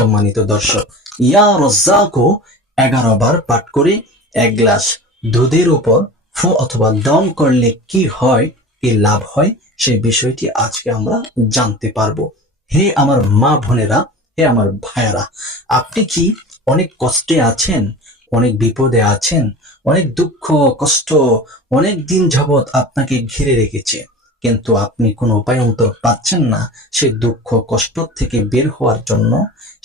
সম্মানিত দর্শক, ইয়া রজ্জাকু 11 বার পাঠ করে 1 গ্লাস দুধের উপর ফু অথবা দম করলে কি হয়, কি লাভ হয়, সেই বিষয়টি আজকে আমরা জানতে পারবো। হে আমার মা বোনেরা, হে আমার ভাইয়েরা, আপনি কি অনেক কষ্টে আছেন, অনেক বিপদে আছেন, অনেক দুঃখ কষ্ট অনেক দিন যাবৎ আপনাকে ঘিরে রেখেছে, কিন্তু আপনি কোনো উপায়ন্তর পাচ্ছেন না সেই দুঃখ কষ্ট থেকে বের হওয়ার জন্য,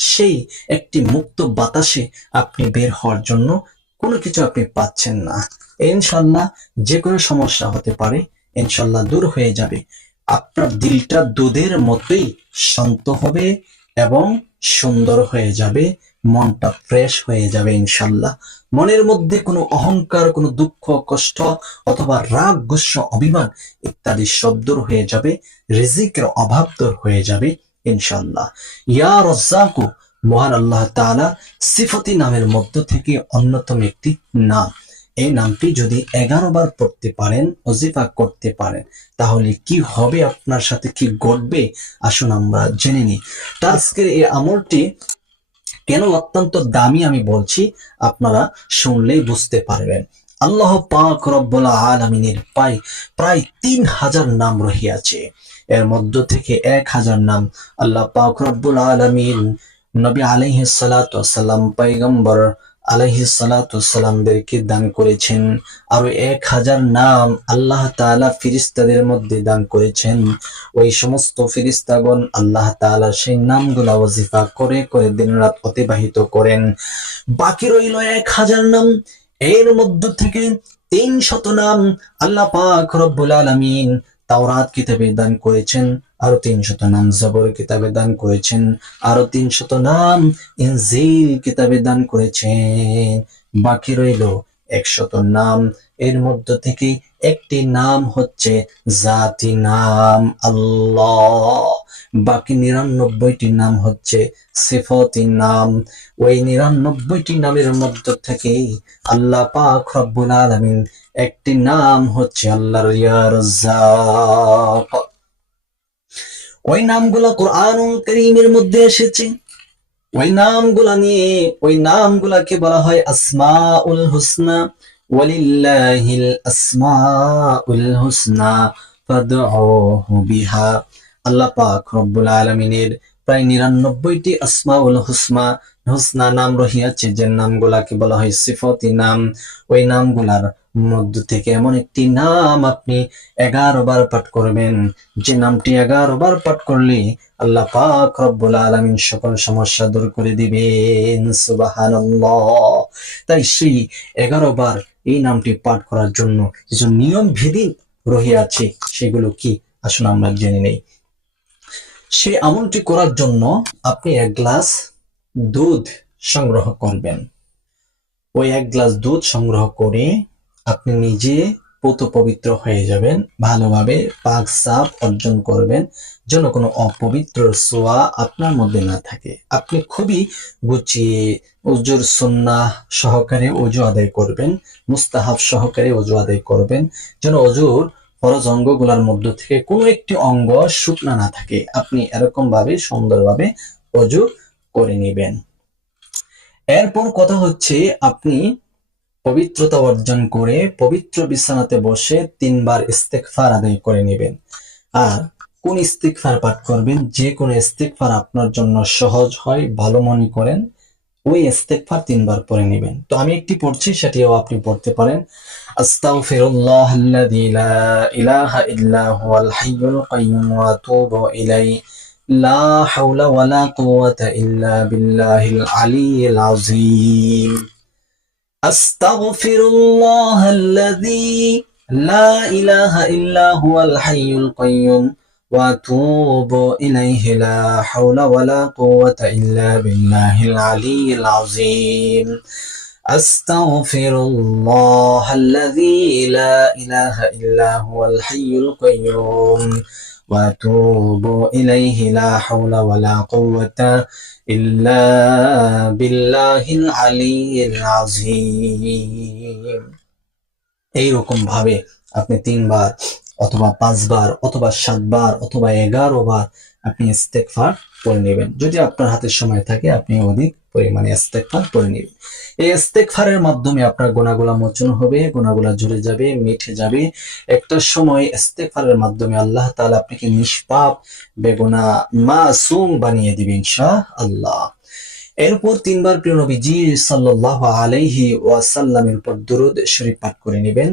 সেই একটি মুক্ত বাতাসে আপনি বের হওয়ার জন্য কোনো কিছু আপনি পাচ্ছেন না। ইনশাল্লাহ যে কোনো সমস্যা হতে পারে, ইনশাল্লাহ দূর হয়ে যাবে। আপনার দিলটা দুধের মতোই শান্ত হবে এবং সুন্দর হয়ে যাবে, মনটা ফ্রেশ হয়ে যাবে ইনশাল্লাহ। মনের মধ্যে কোনো অহংকার, কোনো দুঃখ কষ্ট অথবা রাগ গুস্সা অভিমান ইত্যাদি সব দূর হয়ে যাবে, রিজিকের অভাব দূর হয়ে যাবে ইনশাল্লাহ। ইয়া রজ্জাকু মহান আল্লাহ তাআলা সিফতি নামের মধ্য থেকে অন্যতম একটি নাম। এই নামটি যদি 11 বার পড়তে পারেন, ওজিফা করতে পারেন, তাহলে কি হবে, আপনার সাথে কি ঘটবে, আসুন আমরা জেনে নিই। আজকের এই আমলটি কেন অত্যন্ত দামি আমি বলছি, আপনারা শুনলেই বুঝতে পারবেন। আল্লাহ পাক রব্বুল আলামিনের প্রায় 3000 নাম রহিয়াছে। এর মধ্য থেকে 1000 নাম আল্লাহ পাক রব্বুল আলামিন নবী আলাইহিস সালাতু ওয়াসসালাম, পয়গম্বর আলাইহিস সালাতু ওয়াসসালামদেরকে দান করেছেন। আরো 1000 নাম আল্লাহ তাআলা ফেরেশতাদের মধ্যে দান করেছেন। ওই সমস্ত ফেরেশতাগণ আল্লাহ তাআলা সেই নামগুলা ওয়াজিফা করে করে দিনরাত অতিবাহিত করেন। বাকি রইল 1000 নাম। এর মধ্য থেকে 300 নাম আল্লাহ পাক রব্বুল আলামিন তাওরাত কিতাবে দান করেছেন, আরো 300 নাম জবর কিতাবে দান করেছেন, আরো 300 নাম ইনজিল কিতাবে দান করেছেন। বাকি রইল 100 নাম। এর মধ্য থেকে একটি নাম হচ্ছে জাতি নাম আল্লাহ, বাকি 99টি নাম হচ্ছে সিফাতি নাম। ওই 99টি নামের মধ্য থেকে আল্লাহ পাক রব্বুল আলামিন একটি নাম হচ্ছে আল্লাহর ইয়া রাজ্জাক। ওই নামগুলো কোরআনুল কারীমের মধ্যে এসেছে। ওই নামগুলা নিয়ে, ওই নামগুলাকে বলা হয় আসমাউল হুসনা। ওয়ালিল্লাহিল আসমাউল হুসনা ফাদউহু বিহা। আল্লাহ পাক রব্বুল আলামিনের প্রায় 99টি আসমাউল হুসনা নাম রহিয়াছে, যে নামগুলাকে বলা হয় সিফাতি নাম। ওই নামগুলার মধ্য থেকে এমন একটি নাম আপনি 11 বার পাঠ করবেন, যে নামটি 11 বার পাঠ করলে আল্লাহ পাক রব্বুল আলামিন সকল সমস্যা দূর করে দিবেন। সুবহানাল্লাহ। তাই সেই 11 বার এই নামটি পাঠ করার জন্য কিছু নিয়ম বিধি রহিয়াছে, সেগুলো কি আসুন আমরা জেনে নেই। সেই আমলটি করার জন্য আপনি 1 গ্লাস দুধ সংগ্রহ করবেন। ওই 1 গ্লাস দুধ সংগ্রহ করে আপনি নিজে পূত পবিত্র হয়ে যাবেন, ভালোভাবে পাক সাফ অর্জন করবেন, যেন কোনো অপবিত্র ছোঁয়া আপনার মধ্যে না থাকে। আপনি খুবই গুছিয়ে ওযুর সুন্নাহ সহকারে ওযু আদায় করবেন, মুস্তাহাব সহকারে ওযু আদায় করবেন, যেন ওযুর ফরজ অঙ্গগুলোর মধ্য থেকে কোনো একটি অঙ্গ শুকনা না থাকে। আপনি এরকম ভাবে সুন্দরভাবে ওযু করে নেবেন। এরপর কথা হচ্ছে, আপনি পবিত্রতা অর্জন করে পবিত্র বিছানাতে বসে 3 বার ইস্তেগফার আদায় করে নেবেন। আর কোন ইস্তেগফার পাঠ করবেন, যে কোনো ইস্তেগফার আপনার জন্য সহজ হয়, ভালো মনে করেন, ওই ইস্তেগফার 3 বার পড়ে নেবেন। তো আমি একটি পড়ছি, সেটিও আপনি পড়তে পারেন। আস্তাগফিরুল্লাহাল্লাযী লা ইলাহা ইল্লা হুয়াল হাইয়ুল কাইয়্যুম ওয়া আতুবু ইলাইহি লা হাওলা ওয়ালা কুওয়াতা ইল্লা বিল্লাহিল আলিয়্যিল আযীম। আস্তাগফিরুল্লাহাল্লাযী লা ইলাহা ইল্লা হুয়াল হাইয়ুল কাইয়্যুম ওয়া আতুবু ইলাইহি লা হাওলা ওয়ালা কুওয়াতা ইল্লা বিল্লাহিল আলিয়্যিল আযীম। আস্তাগফিরুল্লাহাল্লাযী লা ইলাহা ইল্লা হুয়াল হাইয়ুল কাইয়্যুম ওয়া আতুবু ইলাইহি লা হাওলা ওয়ালা কুওয়াতা ইল্লা বিল্লাহিল আলিয়্যিল আযীম। এইরকম ভাবে আপনি 3 বার অথবা 5 বার অথবা 7 বার অথবা 11 বার আপনি ইস্তেগফার পড়ে নেবেন। যদি আপনার হাতে সময় থাকে আপনি অধিক পরিমাণে ইস্তেগফার পড়ে নেবেন। এই ইস্তেগফারের মাধ্যমে আপনার গুনাহগুলো মোচন হবে, গুনাহগুলো ঝরে যাবে, মিটে যাবে। একটা সময় ইস্তেগফারের মাধ্যমে আল্লাহ তাআলা আপনাকে নিষ্পাপ বেগুনাহ মাসুম বানিয়ে দিবেন ইনশাআল্লাহ। এরপর 3 বার প্রিয় নবীজি সাল্লাল্লাহু আলাইহি ওয়াসাল্লামের উপর দুরূদ শরীফ পাঠ করে নেবেন।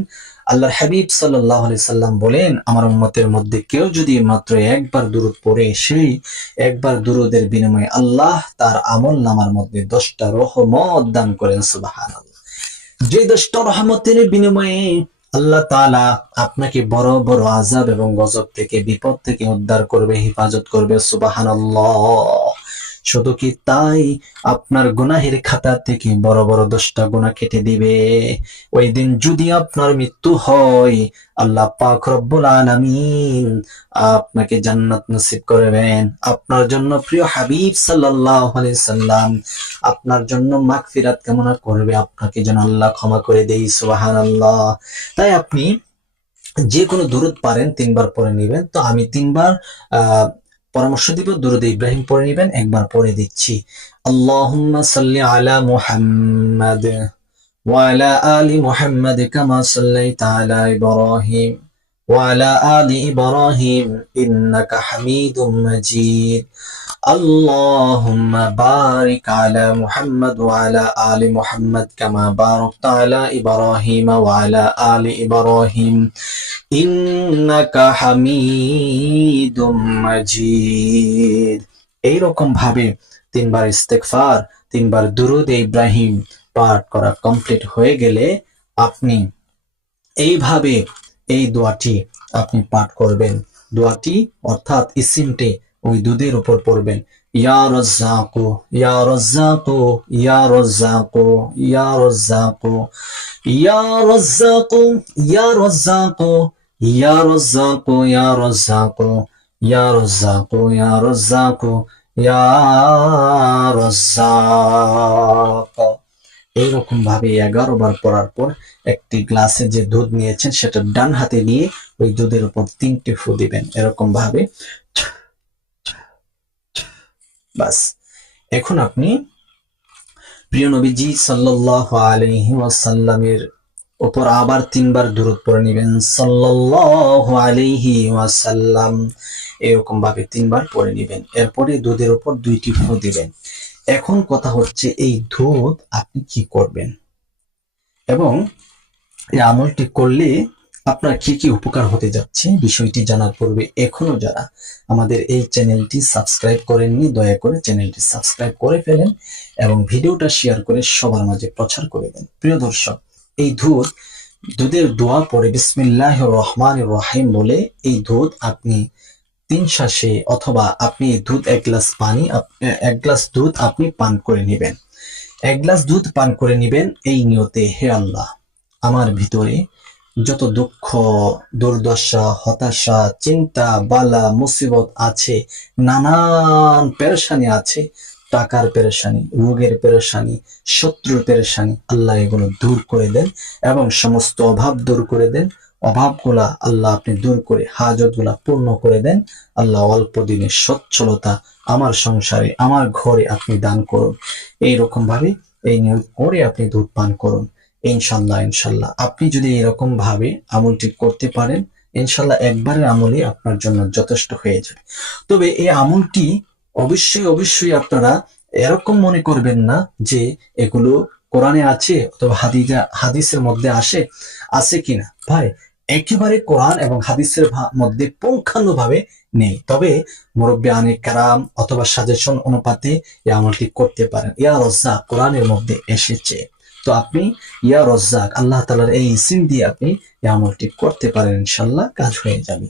আল্লাহর হাবিব সাল্লাল্লাহু আলাইহি সাল্লাম বলেন, আমার উম্মতের মধ্যে কেউ যদি মাত্র একবার দুরূদ পড়ে, সেই একবার দুরূদের বিনিময়ে আল্লাহ তার আমলনামার মধ্যে 10টা রহমত দান করেন। সুবহানাল্লাহ। যে 10টা রহমতের বিনিময়ে আল্লাহ তাআলা আপনাকে বড় বড় আযাব এবং গজব থেকে, বিপদ থেকে উদ্ধার করবে, হেফাজত করবে। সুবহানাল্লাহ। শুধু কি তাই, আপনার গুনাহের খাতা থেকে বড় বড় 10টা গুনাহ কেটে দিবে। ওই দিন যদি আপনার মৃত্যু হয়, আল্লাহ পাক রব্বুল আলামিন আপনাকে জান্নাত নসিব করবেন। আপনার জন্য প্রিয় হাবিব সাল্লাল্লাহু আলাইহি সাল্লাম আপনার জন্য মাগফিরাত কামনা করবে, আপনাকে যেন আল্লাহ ক্ষমা করে দেয়। সুবহানাল্লাহ। তাই আপনি যে কোনো দুরূদ পারেন 3 বার পড়ে নেবেন। তো আমি 3 বার পরামর্শ দিব, দুরূদ ইব্রাহিম পড়ে নেবেন। একবার পড়ে দিচ্ছি। আল্লাহুম্মা সাল্লি আলা মুহাম্মাদ ওয়া আলা আলি মুহাম্মাদ কামা সাল্লাইতা আলা ইব্রাহিম ওয়া আলা আলি ইব্রাহিম ইন্নাকা হামিদুম মাজিদ। اللهم بارك على محمد وعلى آل محمد كما باركت على إبراهيم وعلى آل إبراهيم إنك حميد مجيد। এইরকম ভাবে 3 বার ইস্তেগফার, 3 বার দুরূদ ইব্রাহিম পাঠ করা কমপ্লিট হয়ে গেলে আপনি এইভাবে এই দোয়াটি আপনি পাঠ করবেন। দোয়াটি অর্থাৎ ইসিমটি ওই দুধের উপর পড়বেন। ইয়া রাজ্জাকু ইয়া রাজ্জাকু ইয়া রাজ্জাকু ইয়া রাজ্জাকু ইয়া রাজ্জাকু ইয়া রাজ্জাকু ইয়া রাজ্জাকু ইয়া রাজ্জাকু ইয়া রাজ্জাকু ইয়া রাজ্জাকু ইয়া রাজ্জাক। এইরকম ভাবে 11 বার পড়ার পর একটি গ্লাসে যে দুধ নিয়েছেন সেটা ডান হাতে নিয়ে ওই দুধের উপর 3টে ফু দিবেন। এরকম ভাবে বাস। এখন আপনি প্রিয় নবীজি সাল্লাল্লাহু আলাইহি ওয়াসাল্লামের উপর আবার 3 বার দুরূদ পড়ে নেবেন। সাল্লাল্লাহু আলাইহি ওয়াসাল্লাম এরকম ভাবে 3 বার পড়ে নেবেন। এরপরে দুধের উপর 2টি ফু দিবেন। এখন কথা হচ্ছে এই দুধ আপনি কি করবেন এবং এই আমলটি করলে আপনার কি কি উপকার হতে যাচ্ছে বিষয়টি জানার পূর্বে এখনো যারা আমাদের এই চ্যানেলটি সাবস্ক্রাইব করেননি, দয়া করে চ্যানেলটি সাবস্ক্রাইব করে ফেলেন এবং ভিডিওটা শেয়ার করে সবার মাঝে প্রচার করে দেন। প্রিয় দর্শক, এই দুধের দোয়া পড়ে বিসমিল্লাহির রহমানির রহিম বলে এই দুধ আপনি 3 শ্বাসে অথবা আপনি দুধ 1 গ্লাস পানি 1 গ্লাস দুধ আপনি পান করে নেবেন। 1 গ্লাস দুধ পান করে নেবেন এই নিয়তে, হে আল্লাহ, আমার ভিতরে যত দুঃখ, দুর্দশা, হতাশা, চিন্তা, বালা, মুসিবত আছে, নানান পেরেশানি আছে, টাকার পেরেশানি, রোগের পেরেশানি, শত্রুর পেরেশানি, আল্লাহ এগুলো দূর করে দেন এবং সমস্ত অভাব দূর করে দেন। অভাবগুলা আল্লাহ আপনি দূর করে হাজতগুলা পূর্ণ করে দেন। আল্লাহ অল্প দিনে সচ্ছলতা আমার সংসারে, আমার ঘরে আপনি দান করুন। এইরকম ভাবে এই নিয়ম করে আপনি দুধ পান করুন। ইনশাল্লাহ ইনশাল্লাহ আপনি যদি এরকম ভাবে আমলটি করতে পারেন, ইনশাল্লাহ একবারের আমলই আপনার জন্য যথেষ্ট হয়ে যাবে। তবে এই আমলটি অবশ্যই অবশ্যই আপনারা এরকম মনে করবেন না যে এগুলো কোরআনে আছে অথবা হাদিসের মধ্যে আছে কিনা। ভাই, একেবারে কোরআন এবং হাদিসের মধ্যে পুঙ্খানুভাবে নেই। তবে মুরব্বী আনে কারাম অথবা সাজেশন অনুপাতে এই আমলটি করতে পারেন। ইয়া রাজ্জাক কোরআনের মধ্যে এসেছে, তো আপনি ইয়া রাজ্জাক আল্লাহ তাআলার এই ইসিম দিয়ে আপনি এই আমলটি করতে পারেন, ইনশাআল্লাহ কাজ হয়ে যাবে।